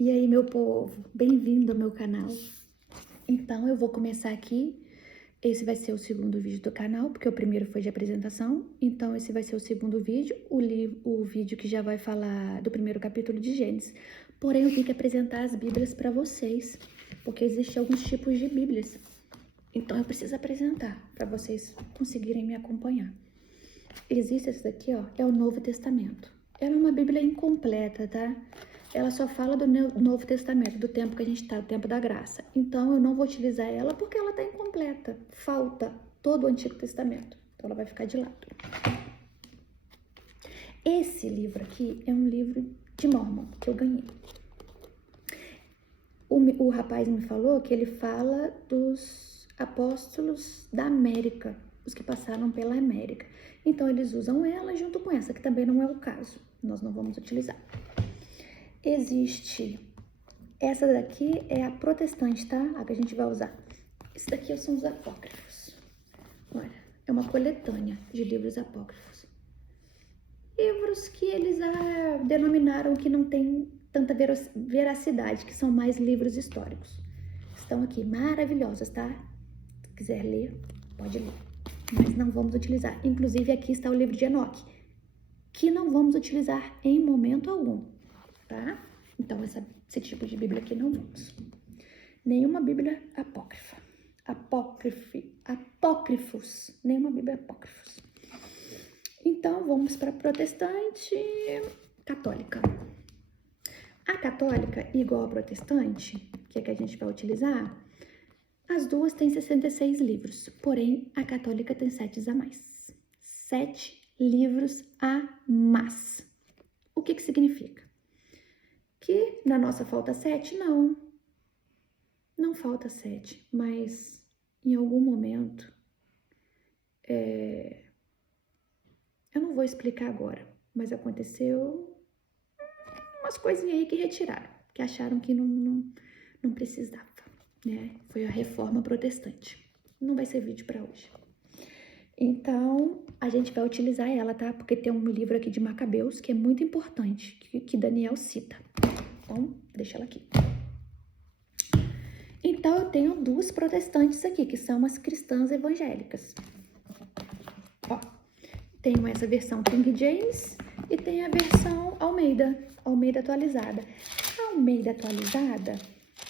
E aí, meu povo, bem-vindo ao meu canal. Então, eu vou começar aqui. Esse vai ser o segundo vídeo do canal, porque o primeiro foi de apresentação. Então, esse vai ser o segundo vídeo, o vídeo que já vai falar do primeiro capítulo de Gênesis. Porém, eu tenho que apresentar as Bíblias para vocês, porque existem alguns tipos de Bíblias. Então, eu preciso apresentar para vocês conseguirem me acompanhar. Existe esse daqui, ó, é o Novo Testamento. Ela é uma Bíblia incompleta, tá? Ela só fala do Novo Testamento, do tempo que a gente está, do tempo da graça. Então, eu não vou utilizar ela porque ela está incompleta. Falta todo o Antigo Testamento. Então, ela vai ficar de lado. Esse livro aqui é um livro de Mormon que eu ganhei. O rapaz me falou que ele fala dos apóstolos da América, os que passaram pela América. Então, eles usam ela junto com essa, que também não é o caso. Nós não vamos utilizar. Existe, essa daqui é a protestante, tá? A que a gente vai usar. Esse daqui são os apócrifos. Olha, é uma coletânea de livros apócrifos. Livros que eles denominaram que não tem tanta veracidade, que são mais livros históricos. Estão aqui, maravilhosos, tá? Se quiser ler, pode ler. Mas não vamos utilizar. Inclusive, aqui está o livro de Enoque, que não vamos utilizar em momento algum. Tá? Então, esse tipo de Bíblia aqui não vamos. Nenhuma Bíblia apócrifa. Apócrifos. Nenhuma Bíblia apócrifos. Então, vamos para a protestante católica. A católica, igual a protestante, que é que a gente vai utilizar, as duas têm 66 livros. Porém, a católica tem 7 a mais. 7 livros a mais. O que significa? Que na nossa falta 7, não falta 7, mas em algum momento, eu não vou explicar agora, mas aconteceu umas coisinhas aí que retiraram, que acharam que não precisava, né? Foi a reforma protestante. Não vai ser vídeo para hoje. Então, a gente vai utilizar ela, tá? Porque tem um livro aqui de Macabeus que é muito importante, que Daniel cita. Então, deixa ela aqui. Então, eu tenho duas protestantes aqui, que são as cristãs evangélicas. Ó, tenho essa versão King James e tem a versão Almeida atualizada. A Almeida atualizada,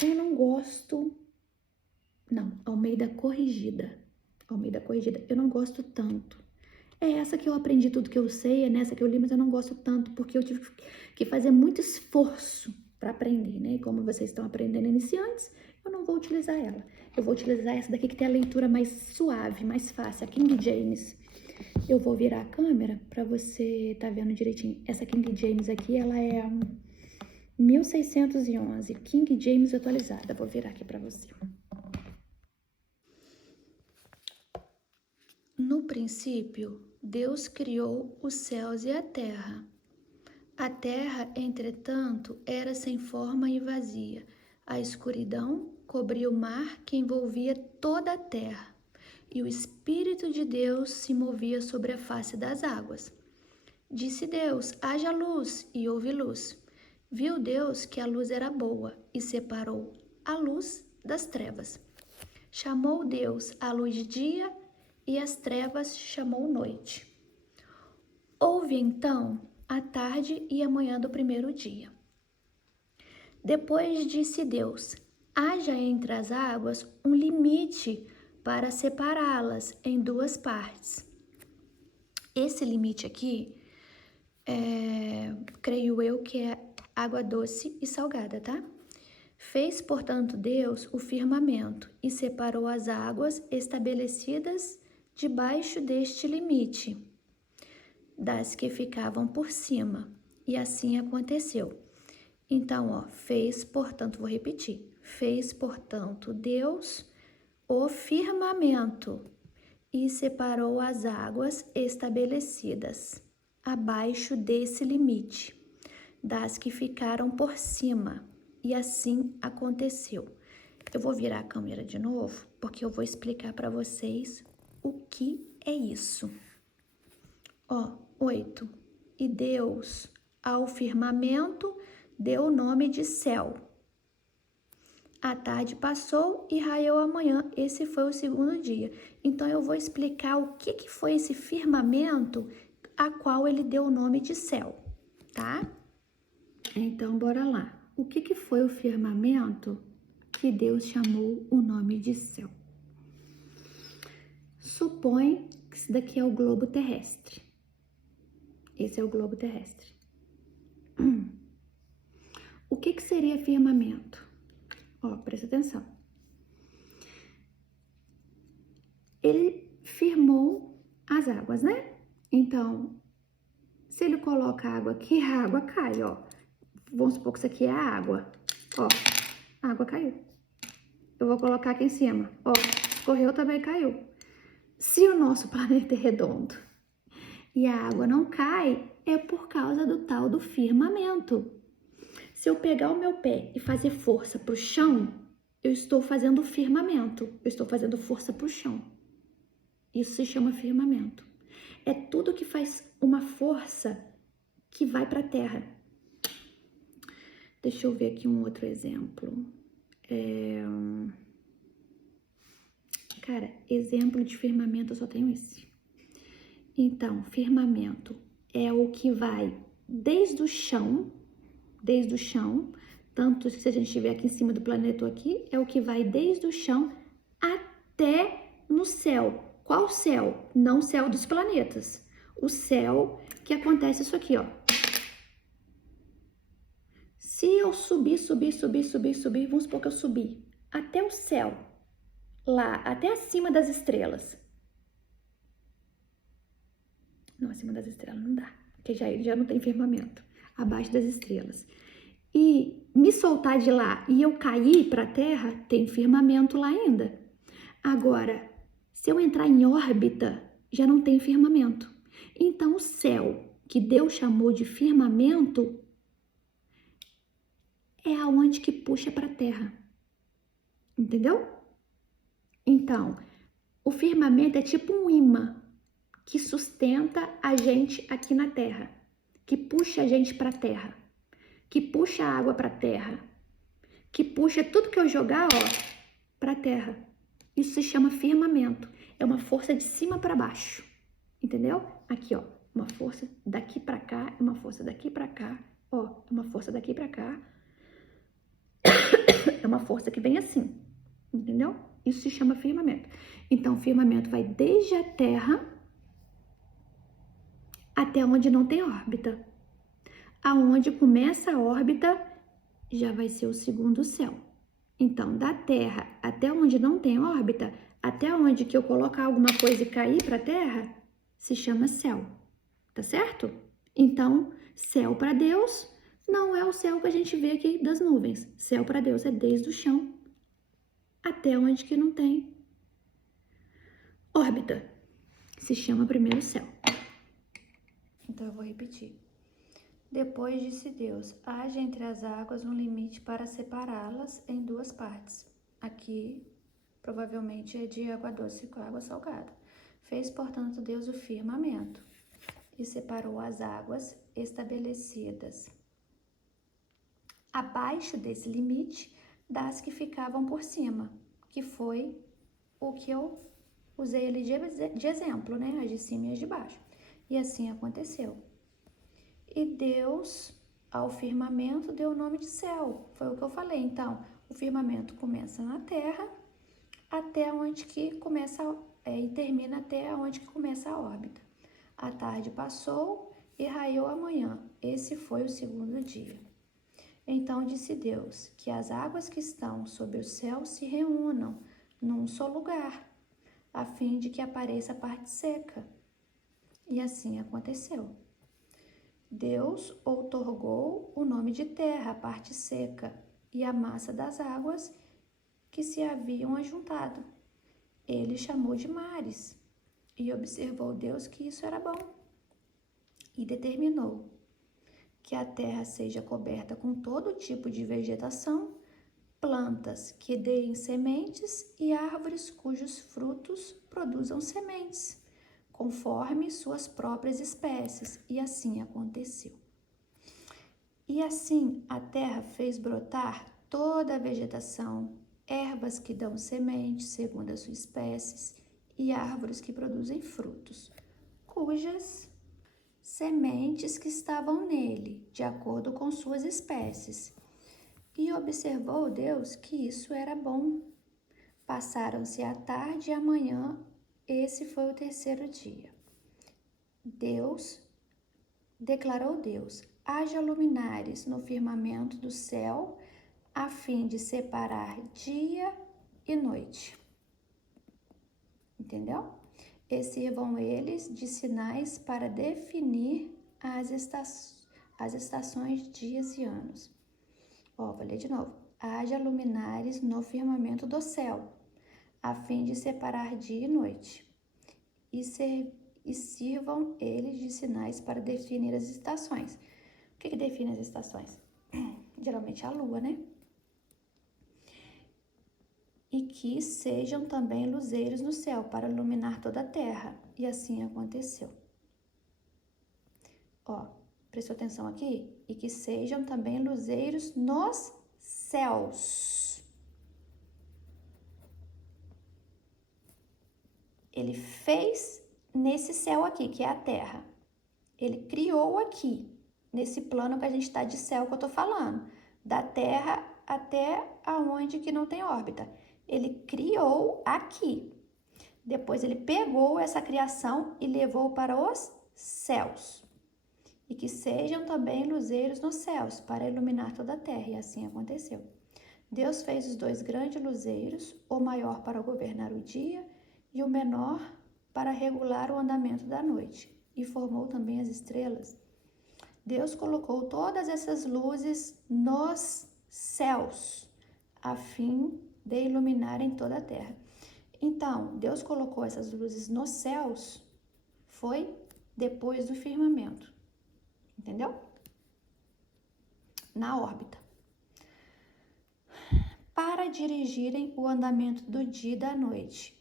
eu não gosto... Não, Almeida corrigida. Eu não gosto tanto. É essa que eu aprendi tudo que eu sei, é nessa que eu li, mas eu não gosto tanto, porque eu tive que fazer muito esforço para aprender, né? E como vocês estão aprendendo iniciantes, eu não vou utilizar ela. Eu vou utilizar essa daqui que tem a leitura mais suave, mais fácil, a King James. Eu vou virar a câmera para você tá vendo direitinho. Essa King James aqui, ela é 1611, King James atualizada. Vou virar aqui para você. No princípio, Deus criou os céus e a terra. A terra, entretanto, era sem forma e vazia. A escuridão cobria o mar que envolvia toda a terra, e o Espírito de Deus se movia sobre a face das águas. Disse Deus: haja luz, e houve luz. Viu Deus que a luz era boa, e separou a luz das trevas. Chamou Deus a luz dia, e as trevas chamou noite. Houve então a tarde e a manhã do primeiro dia. Depois disse Deus: haja entre as águas um limite para separá-las em duas partes. Esse limite aqui, creio eu que é água doce e salgada, tá? Fez, portanto, Deus o firmamento e separou as águas estabelecidas debaixo deste limite das que ficavam por cima, e assim aconteceu. Então, ó, fez, portanto, vou repetir, fez, portanto, Deus o firmamento e separou as águas estabelecidas abaixo desse limite, das que ficaram por cima, e assim aconteceu. Eu vou virar a câmera de novo, porque eu vou explicar para vocês o que é isso. Ó, 8. E Deus, ao firmamento, deu o nome de céu. A tarde passou e raiou a manhã. Esse foi o segundo dia. Então, eu vou explicar o que foi esse firmamento a qual ele deu o nome de céu, tá? Então, bora lá. O que foi o firmamento que Deus chamou o nome de céu? Supõe que isso daqui é o globo terrestre. Esse é o globo terrestre. O que seria firmamento? Ó, presta atenção. Ele firmou as águas, né? Então, se ele coloca a água aqui, a água cai, ó. Vamos supor que isso aqui é a água. Ó, a água caiu. Eu vou colocar aqui em cima. Ó, escorreu, também caiu. Se o nosso planeta é redondo e a água não cai, é por causa do tal do firmamento. Se eu pegar o meu pé e fazer força para o chão, eu estou fazendo firmamento. Eu estou fazendo força para o chão. Isso se chama firmamento. É tudo que faz uma força que vai para a terra. Deixa eu ver aqui um outro exemplo. Cara, exemplo de firmamento eu só tenho esse. Então, firmamento é o que vai desde o chão, tanto se a gente estiver aqui em cima do planeta ou aqui, é o que vai desde o chão até no céu. Qual céu? Não o céu dos planetas. O céu que acontece isso aqui, ó. Se eu subir, vamos supor que eu subi até o céu, lá, até acima das estrelas. Não, acima das estrelas não dá, porque já não tem firmamento. Abaixo das estrelas. E me soltar de lá e eu cair para a Terra, tem firmamento lá ainda. Agora, se eu entrar em órbita, já não tem firmamento. Então, o céu, que Deus chamou de firmamento, é aonde que puxa para a Terra. Entendeu? Então, o firmamento é tipo um imã que sustenta a gente aqui na Terra, que puxa a gente para a Terra, que puxa a água para a Terra, que puxa tudo que eu jogar, ó, para a Terra. Isso se chama firmamento. É uma força de cima para baixo. Entendeu? Aqui, ó, uma força daqui para cá, uma força daqui para cá, ó, uma força daqui para cá. É uma força que vem assim. Entendeu? Isso se chama firmamento. Então, o firmamento vai desde a Terra até onde não tem órbita. Aonde começa a órbita, já vai ser o segundo céu. Então, da Terra até onde não tem órbita, até onde que eu colocar alguma coisa e cair para a Terra, se chama céu. Tá certo? Então, céu para Deus não é o céu que a gente vê aqui das nuvens. Céu para Deus é desde o chão até onde que não tem órbita. Se chama primeiro céu. Então, eu vou repetir. Depois disse Deus, haja entre as águas um limite para separá-las em duas partes. Aqui, provavelmente, é de água doce com água salgada. Fez, portanto, Deus o firmamento e separou as águas estabelecidas abaixo desse limite das que ficavam por cima, que foi o que eu usei ali de exemplo, né? As de cima e as de baixo. E assim aconteceu. E Deus, ao firmamento, deu o nome de céu. Foi o que eu falei. Então, o firmamento começa na terra até onde que começa e termina até onde que começa a órbita. A tarde passou e raiou a manhã. Esse foi o segundo dia. Então disse Deus que as águas que estão sob o céu se reúnam num só lugar, a fim de que apareça a parte seca. E assim aconteceu. Deus outorgou o nome de terra, a parte seca, e a massa das águas que se haviam ajuntado. Ele chamou de mares, e observou Deus que isso era bom. E determinou que a terra seja coberta com todo tipo de vegetação, plantas que deem sementes e árvores cujos frutos produzam sementes, conforme suas próprias espécies, e assim aconteceu. E assim a terra fez brotar toda a vegetação, ervas que dão sementes segundo as suas espécies, e árvores que produzem frutos, cujas sementes que estavam nele, de acordo com suas espécies. E observou Deus que isso era bom. Passaram-se a tarde e a manhã, esse foi o terceiro dia. Declarou Deus, haja luminares no firmamento do céu, a fim de separar dia e noite. Entendeu? E sirvam eles de sinais para definir as estações, dias e anos. Vou ler de novo. Haja luminares no firmamento do céu, a fim de separar dia e noite. E sirvam eles de sinais para definir as estações. O que define as estações? Geralmente a lua, né? E que sejam também luzeiros no céu para iluminar toda a terra. E assim aconteceu. Prestou atenção aqui? E que sejam também luzeiros nos céus. Ele fez nesse céu aqui, que é a terra. Ele criou aqui, nesse plano que a gente está de céu que eu tô falando. Da terra até aonde que não tem órbita. Ele criou aqui. Depois ele pegou essa criação e levou para os céus. E que sejam também luzeiros nos céus, para iluminar toda a terra. E assim aconteceu. Deus fez os 2 grandes luzeiros, o maior para governar o dia e o menor para regular o andamento da noite. E formou também as estrelas. Deus colocou todas essas luzes nos céus, a fim de iluminarem toda a terra. Então, Deus colocou essas luzes nos céus, foi depois do firmamento, entendeu? Na órbita. Para dirigirem o andamento do dia e da noite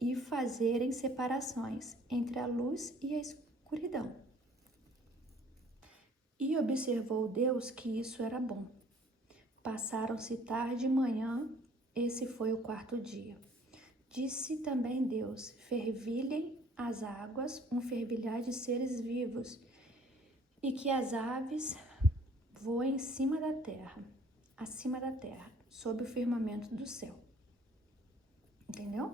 e fazerem separações entre a luz e a escuridão. E observou Deus que isso era bom. Passaram-se tarde e manhã, esse foi o 4º dia. Disse também Deus, fervilhem as águas, um fervilhar de seres vivos, e que as aves voem acima da terra, sob o firmamento do céu. Entendeu?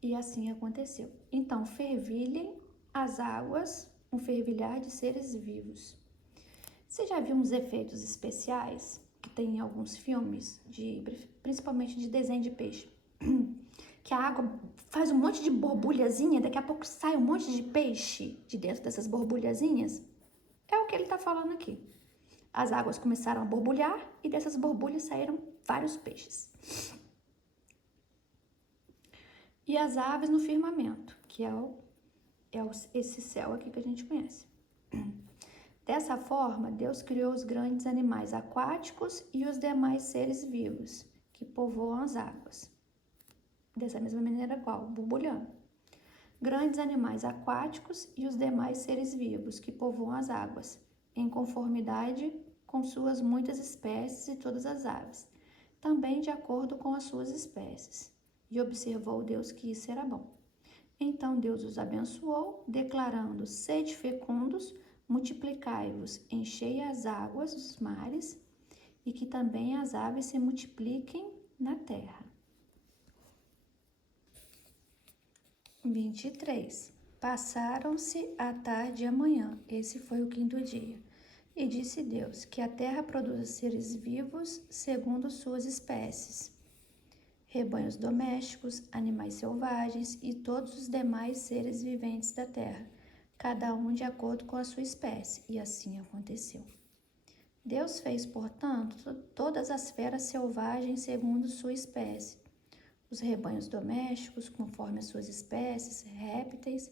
E assim aconteceu. Então, fervilhem as águas, um fervilhar de seres vivos. Você já viu uns efeitos especiais que tem em alguns filmes, principalmente de desenho de peixe? Que a água faz um monte de borbulhazinha, daqui a pouco sai um monte de peixe de dentro dessas borbulhazinhas? É o que ele está falando aqui. As águas começaram a borbulhar e dessas borbulhas saíram vários peixes. E as aves no firmamento, que é esse céu aqui que a gente conhece. Dessa forma, Deus criou os grandes animais aquáticos e os demais seres vivos que povoam as águas. Dessa mesma maneira qual? Borbulhando. Grandes animais aquáticos e os demais seres vivos que povoam as águas, em conformidade com suas muitas espécies e todas as aves, também de acordo com as suas espécies. E observou Deus que isso era bom. Então Deus os abençoou, declarando: sede fecundos, multiplicai-vos, enchei as águas dos mares, e que também as aves se multipliquem na terra. 23. Passaram-se a tarde e a manhã, esse foi o 5º dia. E disse Deus, que a terra produza seres vivos segundo suas espécies, rebanhos domésticos, animais selvagens e todos os demais seres viventes da terra, cada um de acordo com a sua espécie. E assim aconteceu. Deus fez, portanto, todas as feras selvagens segundo sua espécie, os rebanhos domésticos conforme as suas espécies, répteis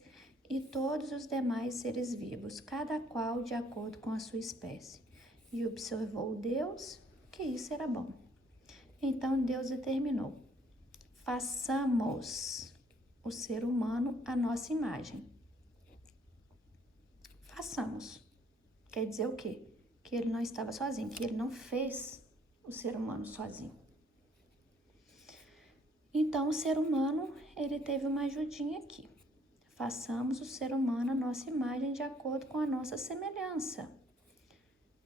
e todos os demais seres vivos, cada qual de acordo com a sua espécie. E observou Deus que isso era bom. Então Deus determinou: façamos o ser humano à nossa imagem. Façamos. Quer dizer o quê? que ele não estava sozinho, que ele não fez o ser humano sozinho. Então, o ser humano, ele teve uma ajudinha aqui. Façamos o ser humano a nossa imagem de acordo com a nossa semelhança.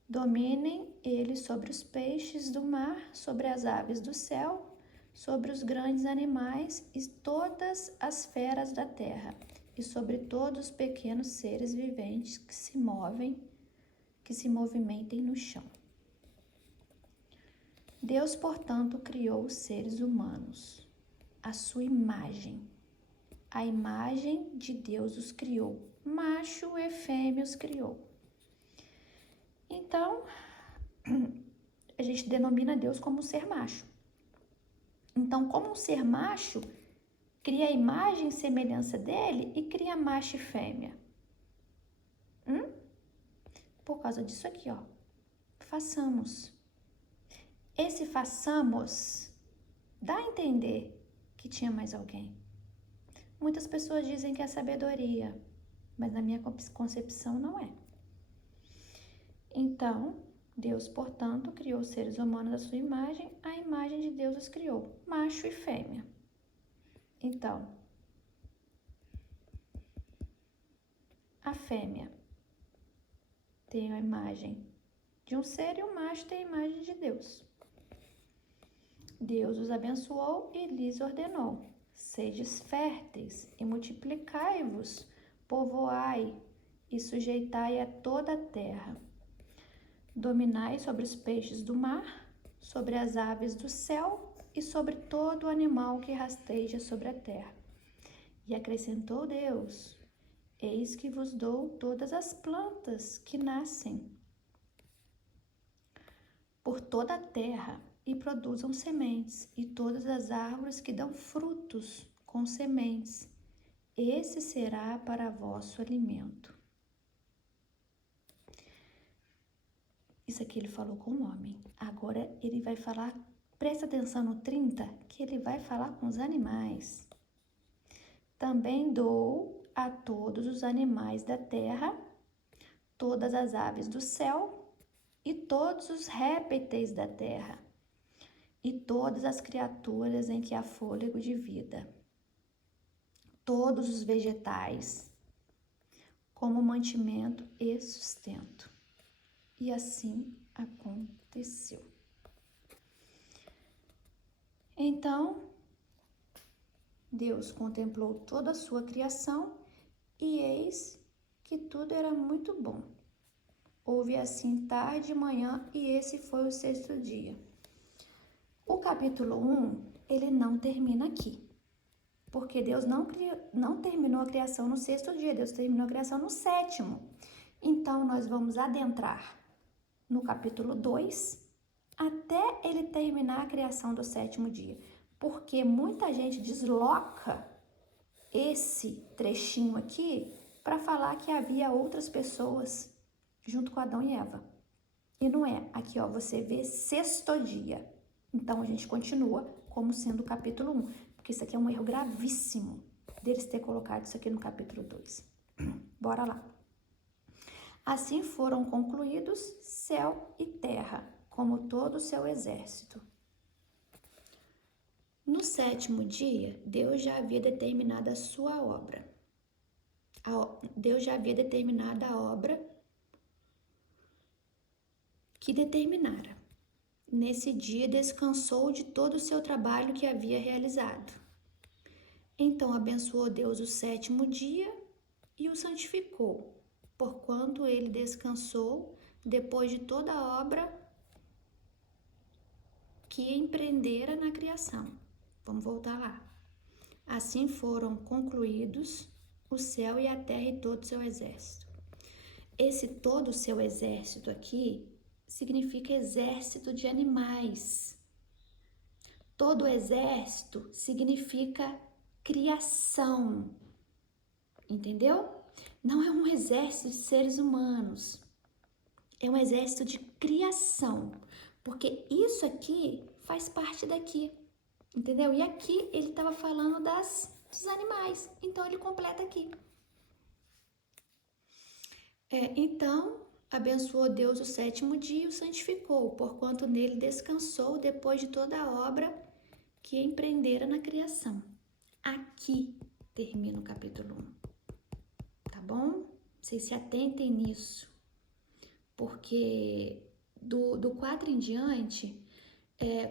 Dominem eles sobre os peixes do mar, sobre as aves do céu, sobre os grandes animais e todas as feras da terra, e sobre todos os pequenos seres viventes que se movimentem no chão. Deus, portanto, criou os seres humanos, à sua imagem. A imagem de Deus os criou, macho e fêmea os criou. Então, a gente denomina Deus como um ser macho. Então, como um ser macho, cria a imagem e semelhança dele e cria macho e fêmea. Por causa disso aqui, ó. Façamos. Esse façamos dá a entender que tinha mais alguém. Muitas pessoas dizem que é sabedoria, mas na minha concepção não é. Então, Deus, portanto, criou os seres humanos à sua imagem, a imagem de Deus os criou, macho e fêmea. Então, a fêmea tem a imagem de um ser e o macho tem a imagem de Deus. Deus os abençoou e lhes ordenou: sedes férteis e multiplicai-vos, povoai e sujeitai a toda a terra. Dominai sobre os peixes do mar, sobre as aves do céu e sobre todo o animal que rasteja sobre a terra. E acrescentou Deus: eis que vos dou todas as plantas que nascem por toda a terra e produzam sementes, e todas as árvores que dão frutos com sementes. Esse será para vosso alimento. Isso aqui ele falou com o homem. Agora ele vai falar, presta atenção no 30, que ele vai falar com os animais. Também dou a todos os animais da terra, todas as aves do céu e todos os répteis da terra, e todas as criaturas em que há fôlego de vida, todos os vegetais, como mantimento e sustento. E assim aconteceu. Então, Deus contemplou toda a sua criação e eis que tudo era muito bom. Houve assim tarde e manhã e esse foi o sexto dia. O capítulo 1, ele não termina aqui, porque Deus não terminou a criação no sexto dia, Deus terminou a criação no sétimo. Então, nós vamos adentrar no capítulo 2, até ele terminar a criação do sétimo dia, porque muita gente desloca esse trechinho aqui para falar que havia outras pessoas junto com Adão e Eva. E não é. Aqui, ó, você vê sexto dia. Então, a gente continua como sendo o capítulo 1, porque isso aqui é um erro gravíssimo deles ter colocado isso aqui no capítulo 2. Bora lá. Assim foram concluídos céu e terra, como todo o seu exército. No sétimo dia, Deus já havia determinado a sua obra. Deus já havia determinado a obra que determinara. Nesse dia descansou de todo o seu trabalho que havia realizado. Então abençoou Deus o sétimo dia e o santificou, porquanto ele descansou depois de toda a obra que empreendera na criação. Vamos voltar lá. Assim foram concluídos o céu e a terra e todo o seu exército. Esse todo o seu exército aqui significa exército de animais. Todo exército significa criação, entendeu? Não é um exército de seres humanos, é um exército de criação, porque isso aqui faz parte daqui, entendeu? E aqui ele estava falando dos animais, então ele completa aqui. Então, abençoou Deus o sétimo dia e o santificou, porquanto nele descansou depois de toda a obra que empreendera na criação. Aqui termina o capítulo 1, tá bom? Vocês se atentem nisso, porque do 4 em diante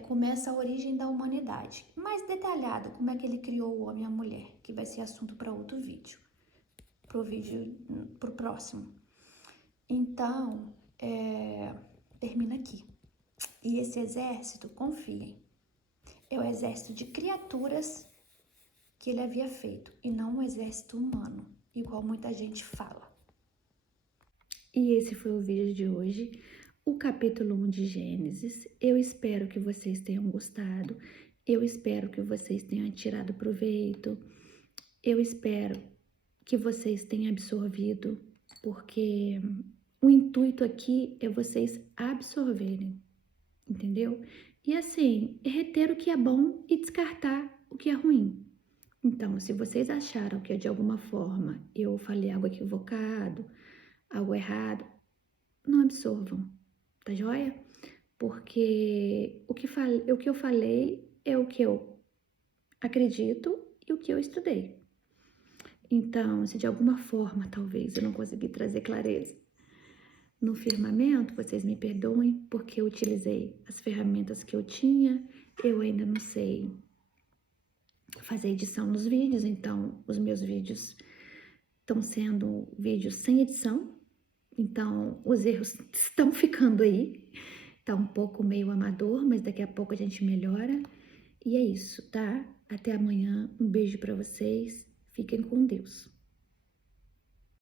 começa a origem da humanidade. Mais detalhado, como é que ele criou o homem e a mulher, que vai ser assunto para outro vídeo, pro próximo. Então, termina aqui. E esse exército, confiem, é o exército de criaturas que ele havia feito, e não um exército humano, igual muita gente fala. E esse foi o vídeo de hoje, o capítulo 1 de Gênesis. Eu espero que vocês tenham gostado, eu espero que vocês tenham tirado proveito, eu espero que vocês tenham absorvido, porque o intuito aqui é vocês absorverem, entendeu? E assim, reter o que é bom e descartar o que é ruim. Então, se vocês acharam que de alguma forma eu falei algo equivocado, algo errado, não absorvam, tá joia? Porque o que eu falei é o que eu acredito e o que eu estudei. Então, se de alguma forma, talvez, eu não consegui trazer clareza no firmamento, vocês me perdoem, porque eu utilizei as ferramentas que eu tinha, eu ainda não sei fazer edição nos vídeos, então os meus vídeos estão sendo vídeos sem edição, então os erros estão ficando aí, tá um pouco meio amador, mas daqui a pouco a gente melhora. E é isso, tá? Até amanhã, um beijo para vocês, fiquem com Deus.